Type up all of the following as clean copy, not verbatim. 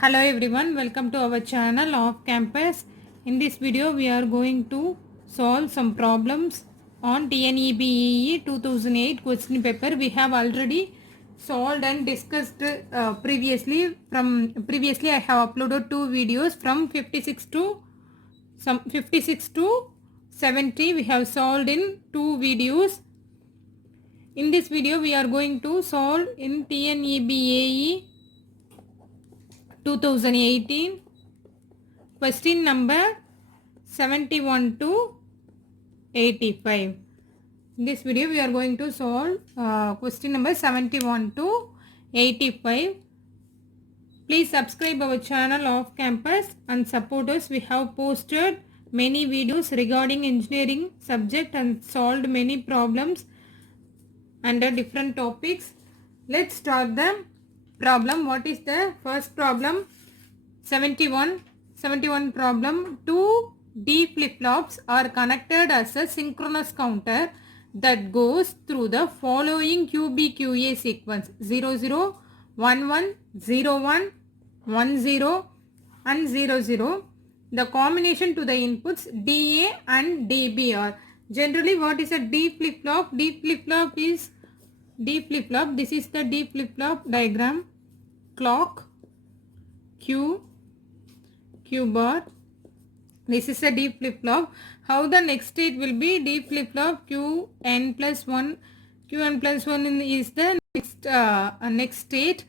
Hello everyone, welcome to our channel Off Campus. In this video we are going to solve some problems on TNEBEE 2008 question paper. We have already solved and discussed previously I have uploaded two videos from 56 to 70. We have solved in two videos. In this video we are going to solve in TNEBAE 2018 question number 71 to 85. In this video we are going to solve question number 71 to 85. Please subscribe our channel Off Campus and support us. We have posted many videos regarding engineering subject and solved many problems under different topics. Let's start the problem. What is the first problem? 71 problem. Two D flip-flops are connected as a synchronous counter that goes through the following QBQA sequence 00, 11, 01, 10 and 00. The combination to the inputs DA and DB are. Generally, what is a D flip-flop? D flip-flop is D flip-flop. This is the D flip-flop diagram. Clock, Q bar. This is a D flip-flop. How the next state will be? D flip-flop Qn plus 1. Qn plus 1 is the next state.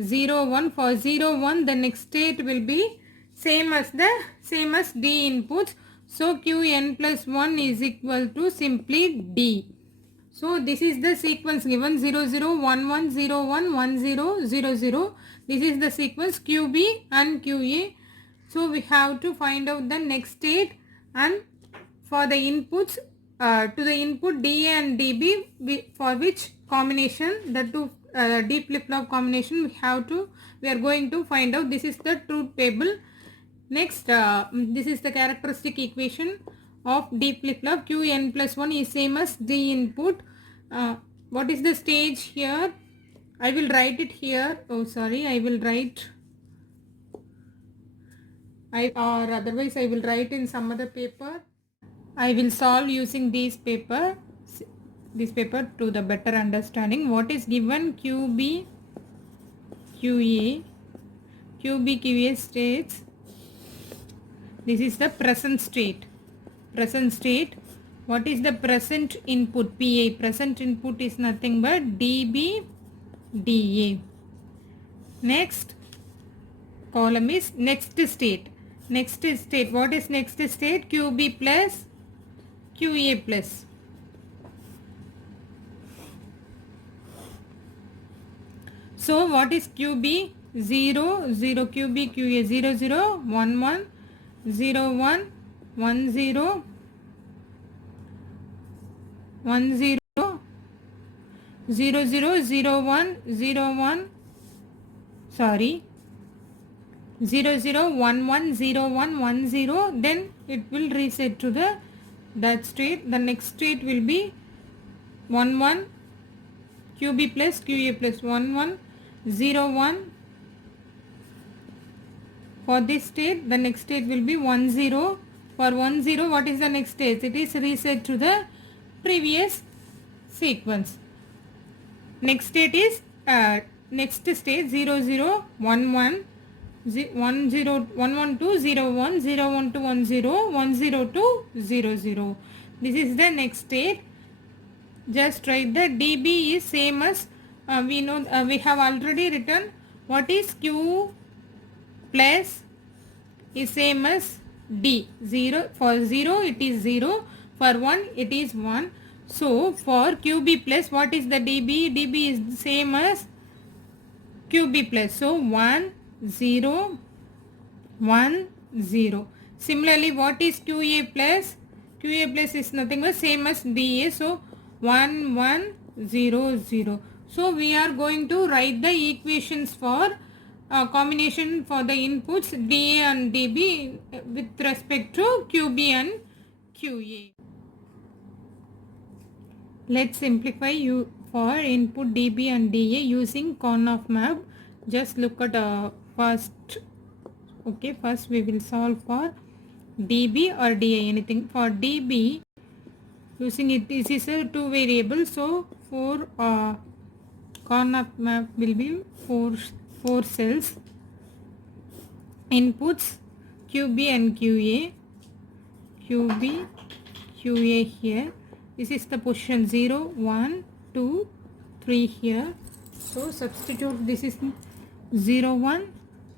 0 1. For 0 1 the next state will be same as D inputs. So Qn plus 1 is equal to simply D. So this is the sequence given 00, 11, 01, 10, 00. This is the sequence QB and QA. So we have to find out the next state, and for the inputs to the input DA and DB, for which combination, the two D flip-flop combination we are going to find out. This is the truth table. Next, this is the characteristic equation of D flip-flop. Qn plus 1 is same as D input. What is the stage here? I will write it here. Oh sorry, I will write or otherwise I will write in some other paper. I will solve using this paper to the better understanding. What is given? QB QA states this is the present state. What is the present input? PA. Present input is nothing but DB DA. Next column is next state. What is next state? QB plus QA plus. So what is QB? 0 0 QB QA 0 0 1 1 0 1 1 0 1 0 0 0 0 1 0 1 sorry 0 0 1 1 0 1 1 0, then it will reset to that state. The next state will be 1 1 QB plus QA plus 1 1 0 1. For this state, the next state will be 1 0. For 1 0, what is the next state? It is reset to the previous sequence. Next state is next state 0 0 1 1 1 0 1 1 2 0 1 0 1 2 1 0 1 0 2 0 0. This is the next state. Just write the DB is same as we know we have already written. What is Q plus is same as D. 0 for 0 it is 0, for 1 it is 1. So for QB plus, what is the DB? DB is the same as QB plus. So 1 0 1 0. Similarly, what is QA plus? QA plus is nothing but same as DA. So 1 1 0 0. So we are going to write the equations for combination for the inputs DA and DB with respect to QB and QA. Let's simplify for input DB and DA using Karnaugh map. just look at first. Okay, first we will solve for dB or dA, anything. For dB, using it, this is a two variable, so for Karnaugh map will be four cells. Inputs QB and QA. QB, QA here. This is the position 0, 1, 2, 3 here. So substitute, this is 0, 1.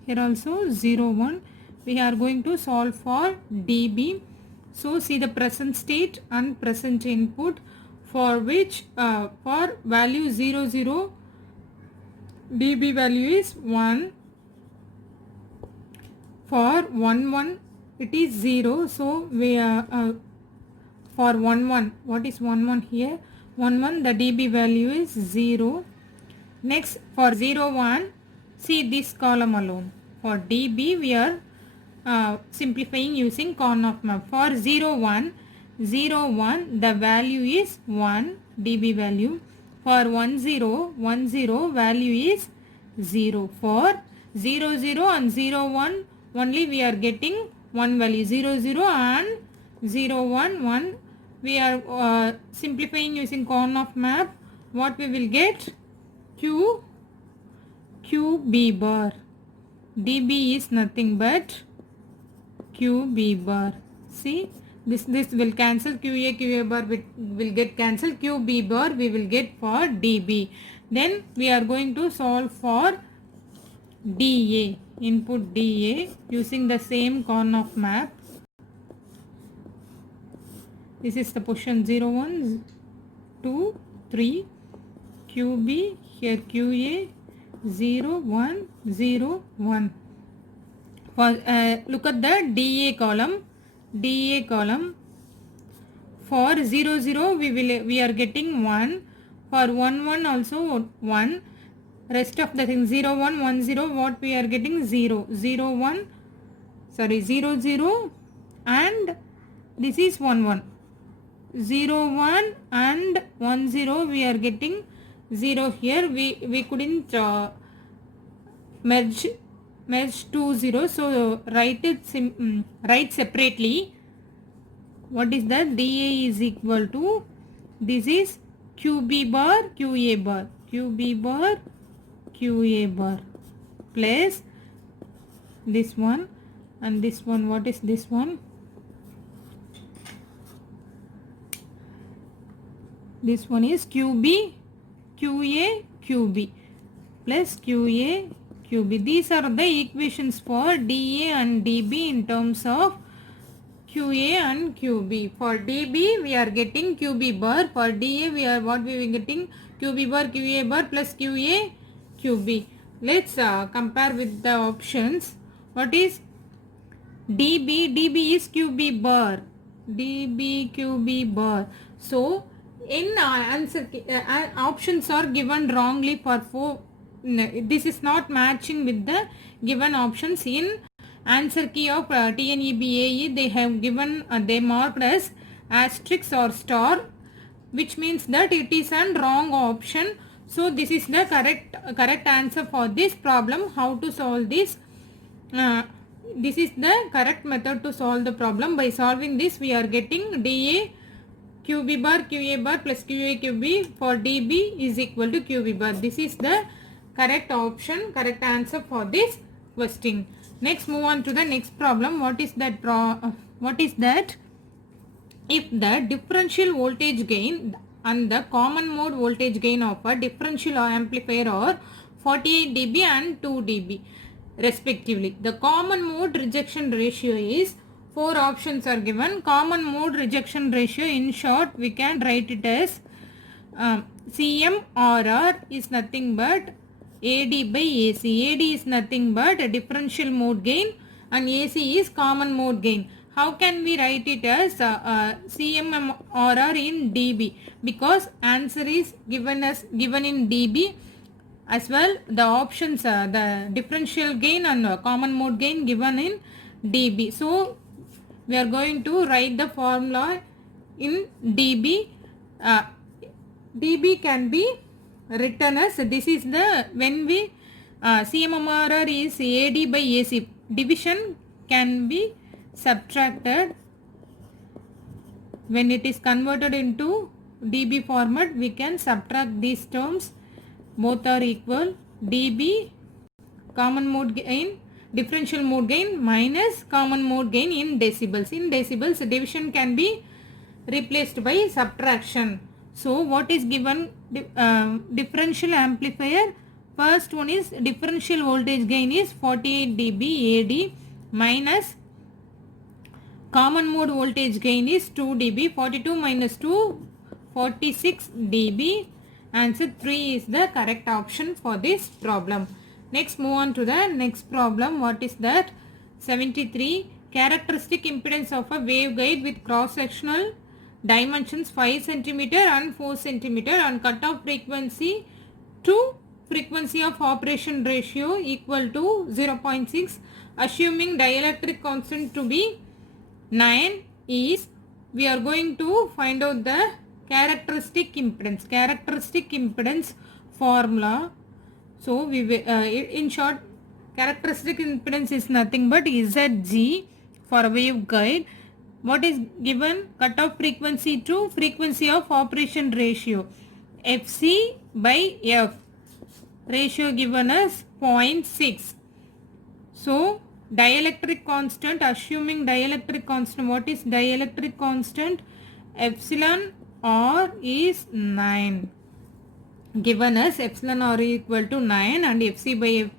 Here also 0, 1. We are going to solve for dB. So see the present state and present input, for which for value 0, 0, dB value is 1. For 1, 1 it is 0. So we are for 1, 1, what is 1, 1 here? 1, 1, the dB value is 0. Next for 0, 1, see this column alone. For dB we are simplifying using Karnaugh map. For 0, 1, 0, 1, the value is 1 dB value. For 1, 0, 1, 0, value is 0. For 0, 0 and 0, 1, only we are getting one value, 0, 0 and 0, 1, 1. We are simplifying using Karnaugh map. What we will get? QB bar. dB is nothing but QB bar. See, this will cancel. QA bar will get cancelled. QB bar we will get for dB. Then we are going to solve for dA. Input dA using the same Karnaugh map. This is the position 0, 1, 2, 3. QB, here QA, 0, 1, 0, 1. For, look at the dA column. dA column. For 0, 0, we are getting 1. For 1, 1 also 1. Rest of the thing 0, 1, 1, 0, what we are getting? 0. 0, 1, sorry, 0, 0 and this is 1, 1. 0, 1 and 1, 0 we are getting 0 here. We couldn't merge 2 zeros, so write separately. What is that? dA is equal to, this is QB bar QA bar, QB bar QA bar plus this one and this one. What is this one? This one is QB QA QB plus QA QB. These are the equations for dA and dB in terms of QA and QB. For dB we are getting QB bar. For dA we are getting QB bar QA bar plus QA QB. Let's compare with the options. What is dB? dB is QB bar. dB QB bar. So in answer options are given wrongly for 4. This is not matching with the given options. In answer key of TNEBAE they have given they marked as asterisk or star, which means that it is a wrong option. So this is the correct answer for this problem. How to solve this? This is the correct method to solve the problem. By solving this we are getting dA QB bar QA bar plus QA QB for dB is equal to QB bar. This is the correct option, correct answer for this question. Next, move on to the next problem. What is that? If the differential voltage gain and the common mode voltage gain of a differential amplifier are 48 dB and 2 dB respectively, the common mode rejection ratio is, 4 options are given. Common mode rejection ratio, in short we can write it as CMRR is nothing but AD by AC. AD is nothing but a differential mode gain and AC is common mode gain. How can we write it as CMRR in dB? Because answer is given in dB, as well the options the differential gain and common mode gain given in dB. So we are going to write the formula in dB. dB can be written as, this is the, when we CMRR is AD by AC. Division can be subtracted. When it is converted into dB format, we can subtract these terms. Both are equal. dB common mode gain, differential mode gain minus common mode gain in decibels. In decibels, division can be replaced by subtraction. So what is given? Differential amplifier. First one is differential voltage gain is 48 dB AD minus common mode voltage gain is 2 dB. 42 minus 2, 46 dB. Answer 3 is the correct option for this problem. Next, move on to the next problem. What is that? 73. Characteristic impedance of a waveguide with cross-sectional dimensions 5 cm and 4 cm and cutoff frequency to frequency of operation ratio equal to 0.6. Assuming dielectric constant to be 9 is, we are going to find out the characteristic impedance. Characteristic impedance formula. So we in short, characteristic impedance is nothing but Zg for a waveguide. What is given? Cutoff frequency to frequency of operation ratio. Fc by F. Ratio given as 0.6. So dielectric constant, assuming dielectric constant, what is dielectric constant? Epsilon R is 9. Given as epsilon R equal to 9 and Fc by F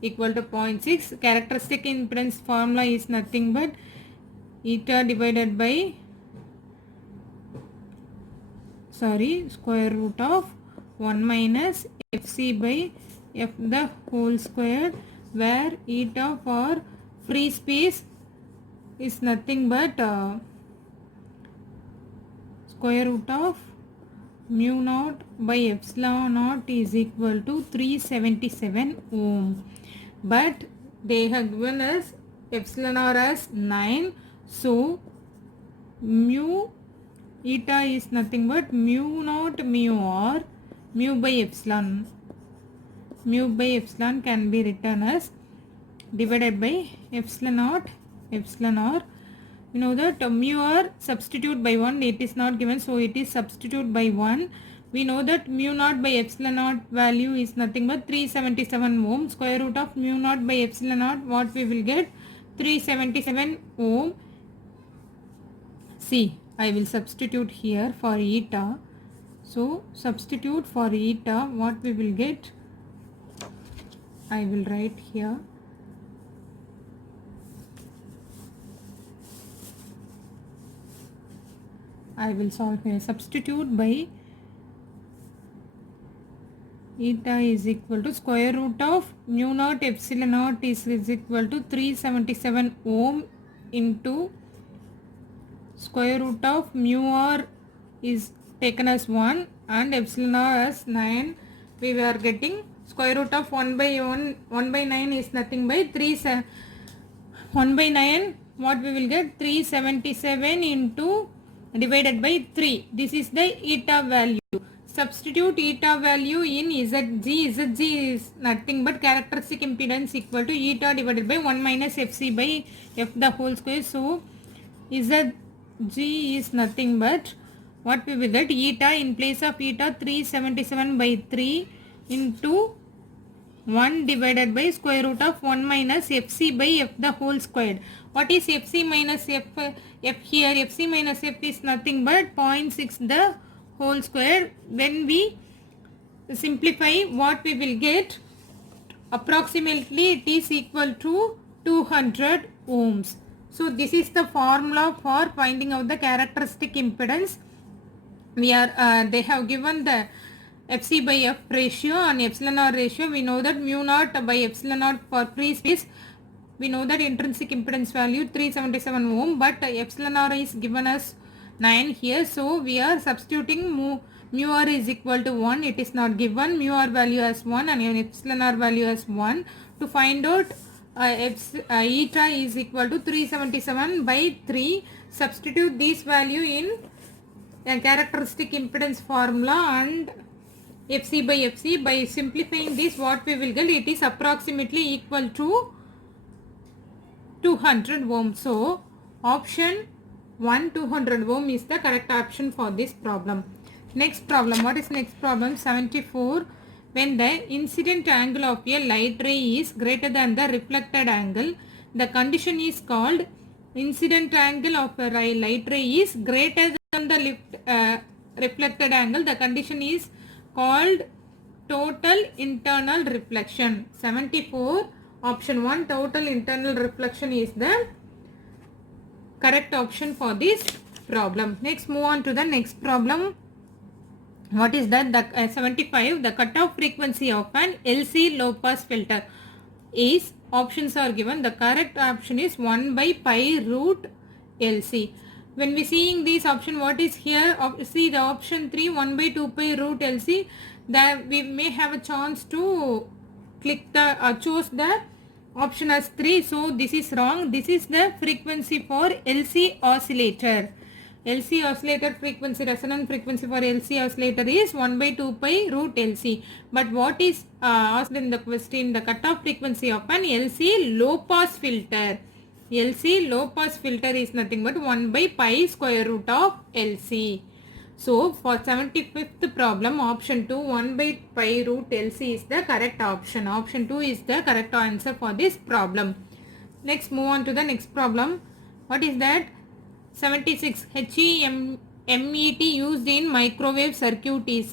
equal to 0.6. Characteristic impedance formula is nothing but eta divided by square root of 1 minus Fc by F the whole square, where eta for free space is nothing but square root of mu naught by epsilon naught is equal to 377 ohm. But they have given us epsilon r as 9. So mu eta is nothing but mu naught mu r, mu by epsilon. Mu by epsilon can be written as divided by epsilon naught epsilon r. You know that mu r substitute by 1, it is not given, so it is substitute by 1. We know that mu naught by epsilon naught value is nothing but 377 ohm. Square root of mu naught by epsilon naught, what we will get? 377 ohm. See, I will substitute here for eta. So substitute for eta, what we will get? I will write here. I will solve here. Substitute by eta is equal to square root of mu naught epsilon naught is equal to 377 ohm into square root of mu r is taken as 1 and epsilon r as 9. We were getting square root of 1 by 9 is nothing by 1 by 9. What we will get? 377 into divided by 3. This is the eta value. Substitute eta value in Zg. Zg is nothing but characteristic impedance equal to eta divided by 1 minus Fc by F the whole square. So Zg is nothing but what we will get? Eta in place of eta 377 by 3 into 1 divided by square root of 1 minus Fc by F the whole squared. What is Fc minus F here? Fc minus F is nothing but 0.6 the whole square. When we simplify, what we will get? Approximately it is equal to 200 ohms. So this is the formula for finding out the characteristic impedance. We are they have given the Fc by F ratio and epsilon r ratio. We know that mu naught by epsilon naught for free space. We know that intrinsic impedance value 377 ohm, but epsilon r is given as 9 here. So we are substituting mu r is equal to 1. It is not given. Mu r value as 1 and epsilon r value as 1. To find out eta is equal to 377 by 3. Substitute this value in characteristic impedance formula and FC by FC. By simplifying this, what we will get, it is approximately equal to 200 ohm. So option 1 200 ohm is the correct option for this problem. Next problem. What is next problem? 74. When the incident angle of a light ray is greater than the reflected angle, the condition is called incident angle of a light ray is greater than the reflected angle. The condition is called total internal reflection. 74. Option 1 total internal reflection is the correct option for this problem. Next move on to the next problem. What is that? The 75. The cutoff frequency of an LC low pass filter is, options are given. The correct option is 1 by pi root LC. When we seeing this option, what is here? See the option 3, 1 by 2 pi root LC. That we may have a chance to click the choose the option as 3. So this is wrong. This is the frequency for LC oscillator. LC oscillator frequency, resonant frequency for LC oscillator is 1 by 2 pi root LC. But what is asked in the question? The cutoff frequency of an LC low pass filter. LC low pass filter is nothing but 1 by pi square root of LC. So for 75th problem, option 2 1 by pi root LC is the correct option. Option 2 is the correct answer for this problem. Next move on to the next problem. What is that? 76. HEMET used in microwave circuit is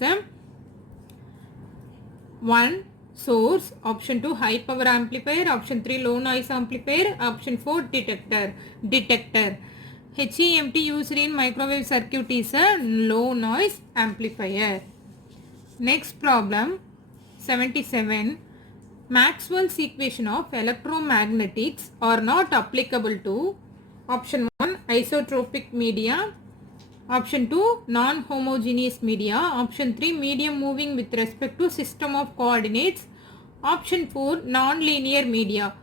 1 source, option 2 high power amplifier, option 3 low noise amplifier, option 4 detector. HEMT used in microwave circuit is a low noise amplifier. Next problem 77. Maxwell's equation of electromagnetics are not applicable to, option 1 isotropic media, option 2 non-homogeneous media, option 3 medium moving with respect to system of coordinates, option 4 non-linear media.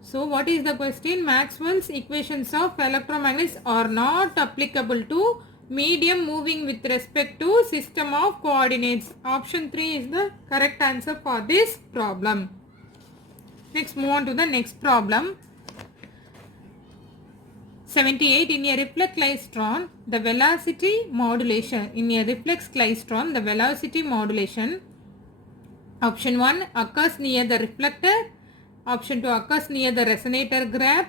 So what is the question? Maxwell's equations of electromagnets are not applicable to medium moving with respect to system of coordinates. Option 3 is the correct answer for this problem. Next move on to the next problem. 78. In a reflex klystron, the velocity modulation. In a reflex klystron, the velocity modulation, option 1 occurs near the reflector, option 2 occurs near the resonator graph,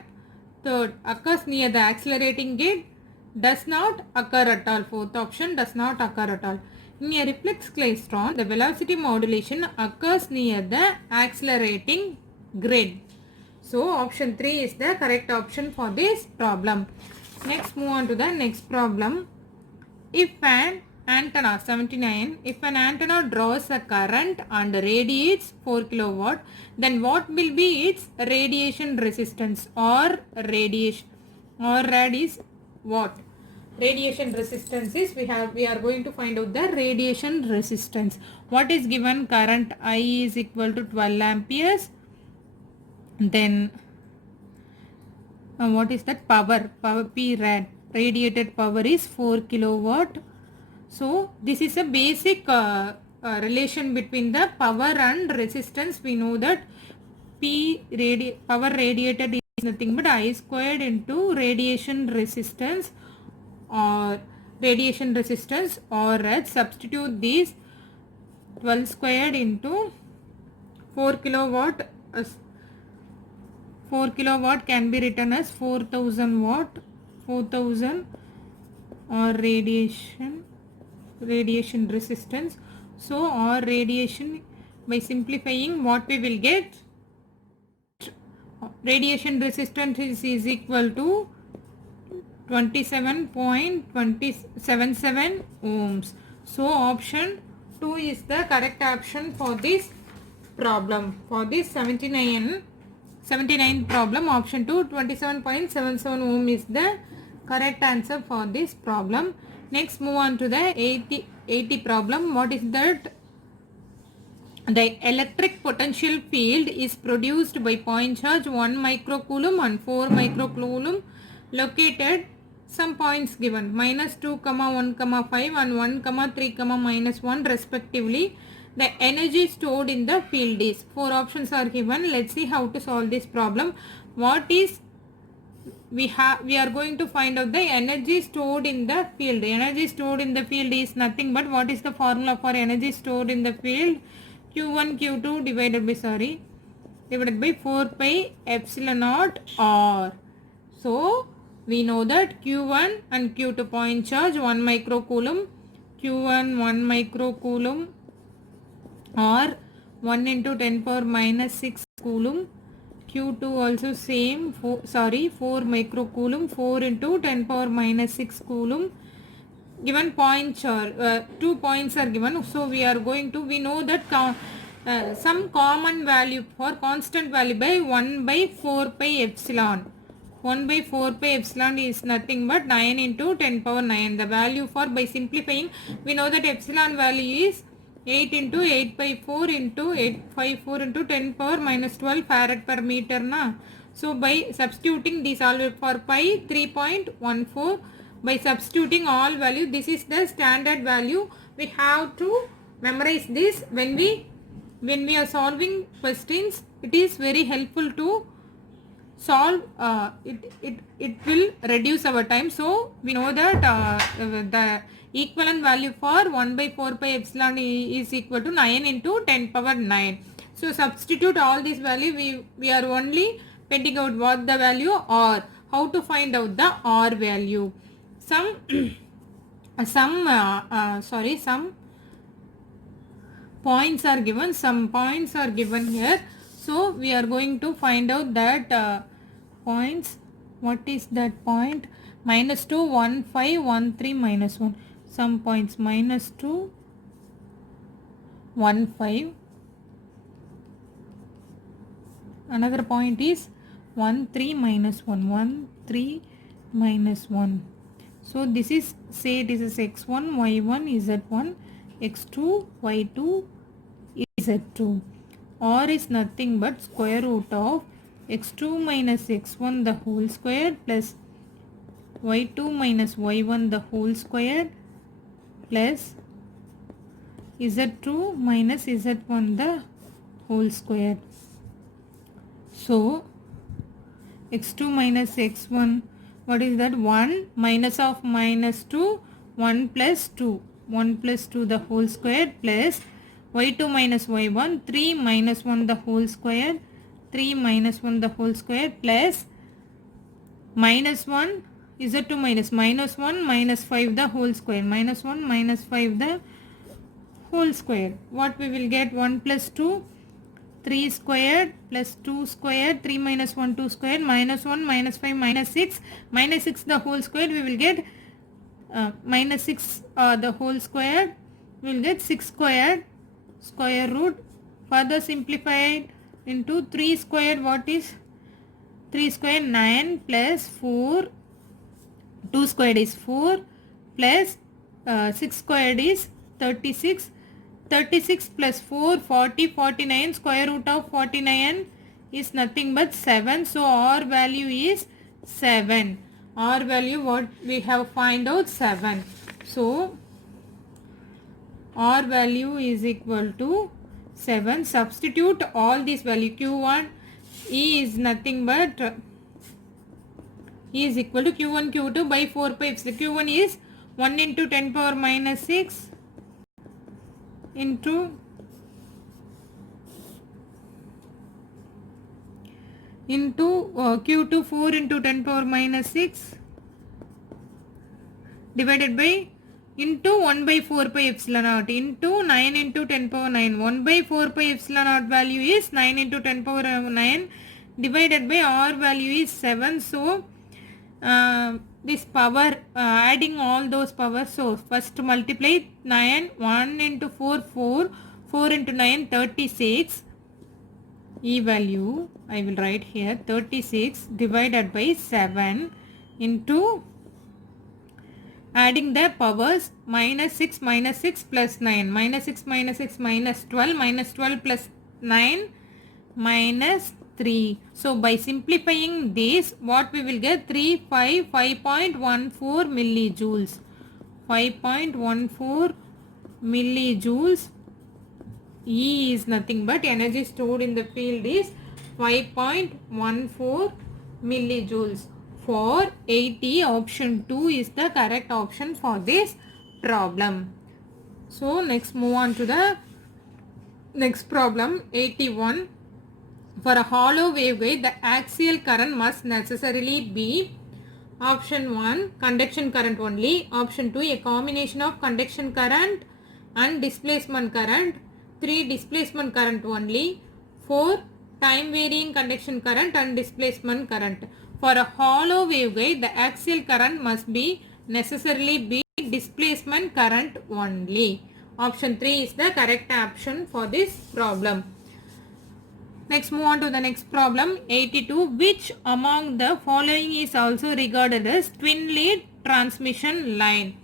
third occurs near the accelerating gate, does not occur at all. Fourth option does not occur at all. In a reflex klystron, the velocity modulation occurs near the accelerating grid. So option 3 is the correct option for this problem. Next move on to the next problem. If an antenna 79, if an antenna draws a current and radiates 4 kilowatt, then what will be its radiation resistance or radiation, or rad is what? Radiation resistance is, we are going to find out the radiation resistance. What is given? Current I is equal to 12 amperes. Then what is that? Power P rad, radiated power is 4 kilowatt. So this is a basic relation between the power and resistance. We know that power radiated is nothing but I squared into radiation resistance, or let's substitute these 12 squared into 4 kilowatt. 4 kilowatt can be written as 4000 watt, 4000, or radiation resistance. So or radiation, by simplifying, what we will get, radiation resistance is equal to 27.277 ohms. So option 2 is the correct option for this problem. For this 79th problem, option 2 27.77 ohm is the correct answer for this problem. Next move on to the 80 problem. What is that? The electric potential field is produced by point charge 1 microcoulomb and 4 microcoulomb located some points given -2, 1, 5 and 1, 3, -1 respectively. the energy stored in the field is. Four options are given. Let's see how to solve this problem. What is we are going to find out the energy stored in the field. Energy stored in the field is nothing but what is the formula for energy stored in the field? Q1 Q2 divided by 4 pi epsilon naught R. So we know that Q1 and Q2 point charge 1 microcoulomb, Q1 1 microcoulomb or 1 into 10 power minus 6 coulomb. Q2 also same 4 microcoulomb, 4 into 10 power minus 6 coulomb. Given point charge, 2 points are given, so we know that some common value for constant value by 1 by 4 pi epsilon. 1 by 4 pi epsilon is nothing but 9 into 10 power 9. The value for, by simplifying, we know that epsilon value is 8 into 8 by 4 into 854 into 10 power minus 12 farad per meter na. So by substituting this all for pi 3.14, by substituting all value, this is the standard value. We have to memorize this when we are solving questions. It is very helpful to solve. It will reduce our time. So we know that the equivalent value for 1 by 4 pi epsilon is equal to 9 into 10 power 9. So substitute all these value. We are only finding out what the value or how to find out the R value. Some points are given. Some points are given here. So we are going to find out that points. What is that point? Minus 2, 1, 5, 1, 3, minus 1. Some points minus 2, 1, 5. Another point is 1, 3, minus 1. 1, 3, minus 1. So this is, say it is x1, y1, z1, x2, y2, z2. R is nothing but square root of x2 minus x1 the whole square plus y2 minus y1 the whole square plus z2 minus z1 the whole square. So x2 minus x1, what is that? 1 minus of minus 2, 1 plus 2, 1 plus 2 the whole square plus y2 minus y1, 3 minus 1 the whole square, 3 minus 1 the whole square plus minus 1 z2 minus 1 minus 5 the whole square, minus 1 minus 5 the whole square. What we will get? 1 plus 2, 3 squared plus 2 squared, 3 minus 1 2 squared, minus 1 minus 5 minus 6 the whole square. We will get minus 6 the whole square. We will get 6 squared square root. Further simplified into 3 squared. What is 3 squared? 9 plus 4. 2 squared is 4 plus 6 squared is 36. 36 plus 4, 40, 49. Square root of 49 is nothing but 7. So R value is 7. R value, what we have find out? 7. So R value is equal to 7. Substitute all these value. Q1 E is nothing but E is equal to Q1 Q2 by 4 pi epsilon. Q1 is 1 into 10 power minus 6 into Q2 4 into 10 power minus 6 divided by into 1 by 4 pi epsilon naught into 9 into 10 power 9. 1 by 4 pi epsilon naught value is 9 into 10 power 9 divided by R value is 7. So this power, adding all those powers. So first multiply 9, 1 into 4, 4, 4 into 9, 36. E value I will write here 36 divided by 7 into adding the powers minus 6 plus 9, minus 6 minus 6 minus 12 plus 9 minus 3. So by simplifying this, what we will get? 5.14 millijoules. 5.14 millijoules E is nothing but energy stored in the field is 5.14 millijoules. For 80, option 2 is the correct option for this problem. So next move on to the next problem, 81. For a hollow waveguide, the axial current must necessarily be option 1 conduction current only, option 2 a combination of conduction current and displacement current, 3 displacement current only, 4 time varying conduction current and displacement current. For a hollow waveguide, the axial current must be necessarily be displacement current only. Option 3 is the correct option for this problem. Next move on to the next problem, 82. Which among the following is also regarded as twin lead transmission line?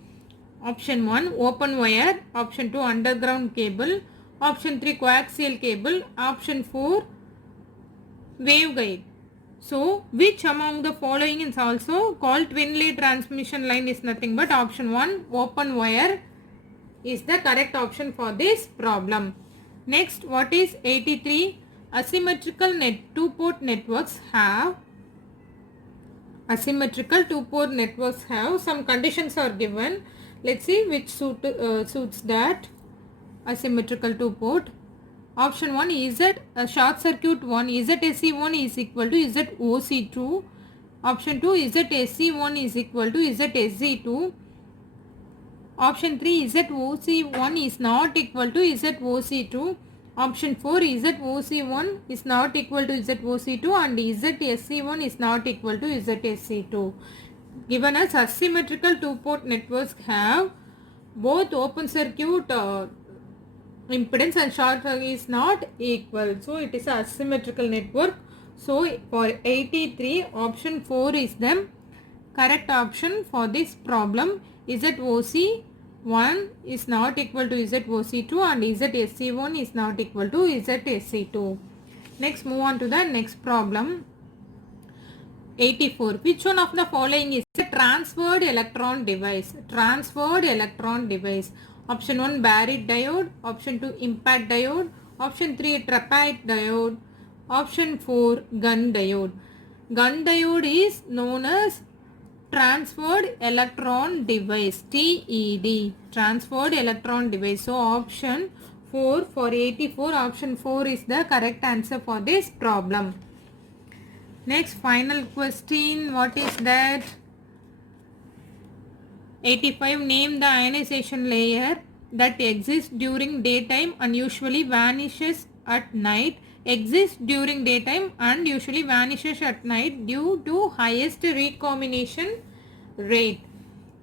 Option 1 open wire, option 2 underground cable, option 3 coaxial cable, option 4 waveguide. So which among the following is also called twin lead transmission line is nothing but option 1 open wire is the correct option for this problem. Next, what is 83? Asymmetrical two-port networks have some conditions are given. Let's see which suits that asymmetrical two-port. Option 1 is that a short circuit 1 ZSC1 is equal to ZOC2. Option 2 is that SC1 is equal to ZSC2. Option 3 ZOC1 is not equal to ZOC2. Option 4 ZOC1 is not equal to ZOC2 and ZSC1 is not equal to ZSC2. Given as asymmetrical two-port networks have both open circuit impedance and short circuit is not equal. So it is a asymmetrical network. So for 83, option 4 is the correct option for this problem. ZOC1 is not equal to ZOC2 and ZSC1 is not equal to ZSC2. Next move on to the next problem. 84. Which one of the following is a transferred electron device? Transferred electron device. Option 1 Barrett diode, option 2 impact diode, option 3 Trappite diode, option 4 gun diode. Gun diode is known as transferred electron device, TED, transferred electron device. So option 4 for 84, option 4 is the correct answer for this problem. Next final question, what is that? 85. Name the ionization layer that exists during daytime and usually vanishes at night. Exists during daytime and usually vanishes at night due to highest recombination rate.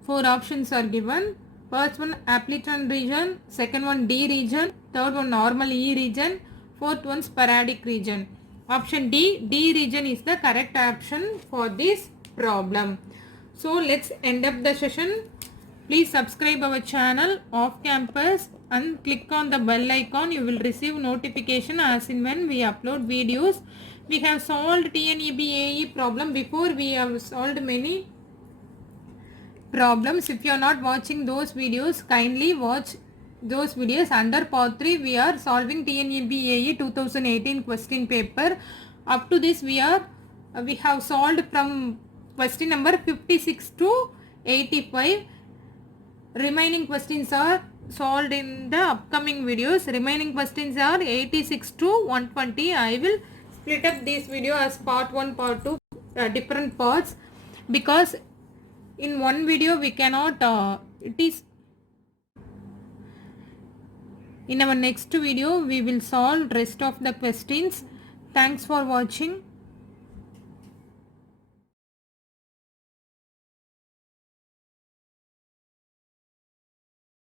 4 options are given. First one Appleton region, second one D region, third one normal E region, fourth one sporadic region. Option D region is the correct option for this problem. So let's end up the session. Please subscribe our channel Off Campus and click on the bell icon. You will receive notification as in when we upload videos. We have solved TNEB AE problem before. We have solved many problems. If you are not watching those videos, kindly watch those videos. Under part 3 we are solving TNEB AE 2018 question paper. Up to this we have solved from question number 56 to 85. Remaining questions are solved in the upcoming videos. Remaining questions are 86 to 120. I will split up this video as part 1, part 2, different parts, because in one video we cannot, it is in our next video we will solve rest of the questions. Thanks for watching.